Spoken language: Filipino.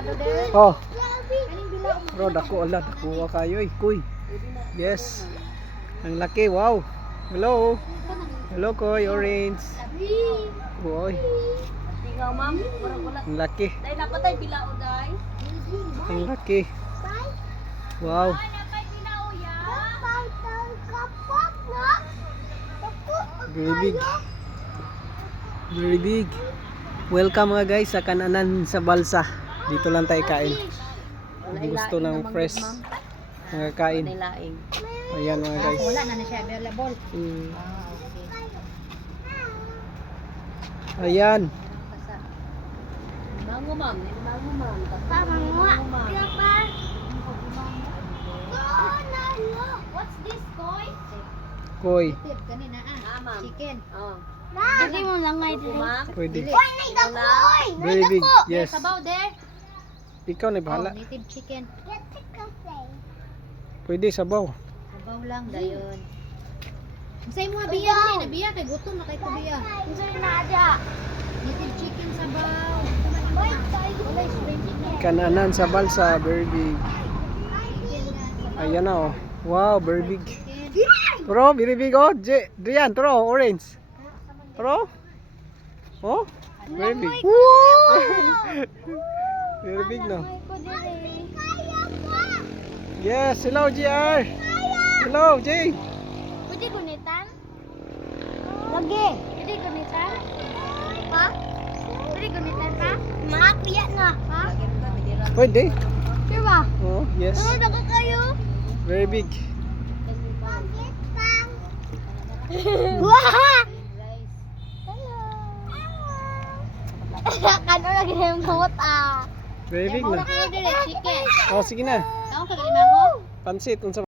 Bilado din. Oh, Kaning bilao. bro, dako ala, dako kayo kuy. Yes. Ang laki, wow. Hello. Hello koy, orange. Koy. Ikaw ma'am, wala. Ang laki. Dai napatay bilao dai. Ang laki. Wow. Very big. Very big. Welcome mga guys sa Kananan sa Balsa. Dito lang tayo kain. Kung gusto ng fresh mga kain. Laing. Ayan mga guys. Wala na siya available. Mm. Okay. Ayan. Mango ma'am, mango ma'am. What's this, Koy? Koy. Kanina ma'am. Chicken. Oh. Lagi mo lang ngay dili. Pwede. Koy! Very big. Yes. Sabaw there. Ikaw na bahala. Native chicken. Pwede sabaw. Sabaw lang dayon. Unsay mo biya ni nabiya kay gutom na kay kubiya. Unsay na ada? Native chicken sabaw. Wala shrimp chicken. Kananan sa Balsa. Very big. Ayan na oh. Wow, very big. Turo, very big oh. Drian, turo, orange. Turo. Oh, very big. Very big no. Yes, hello JR. Hello J. Pwede gunitan? Lagi. Pwede gunitan? Ha? Pwede gunitan ha? Maapiya na, ha? Pwede. Sure ba? Oh, yes. Ano na kayo? Very big. Wah! Kano lagi na yung gamot ah. Very big na. Chicken. Oh, sige na. Taong kagalimango. Pansit unsa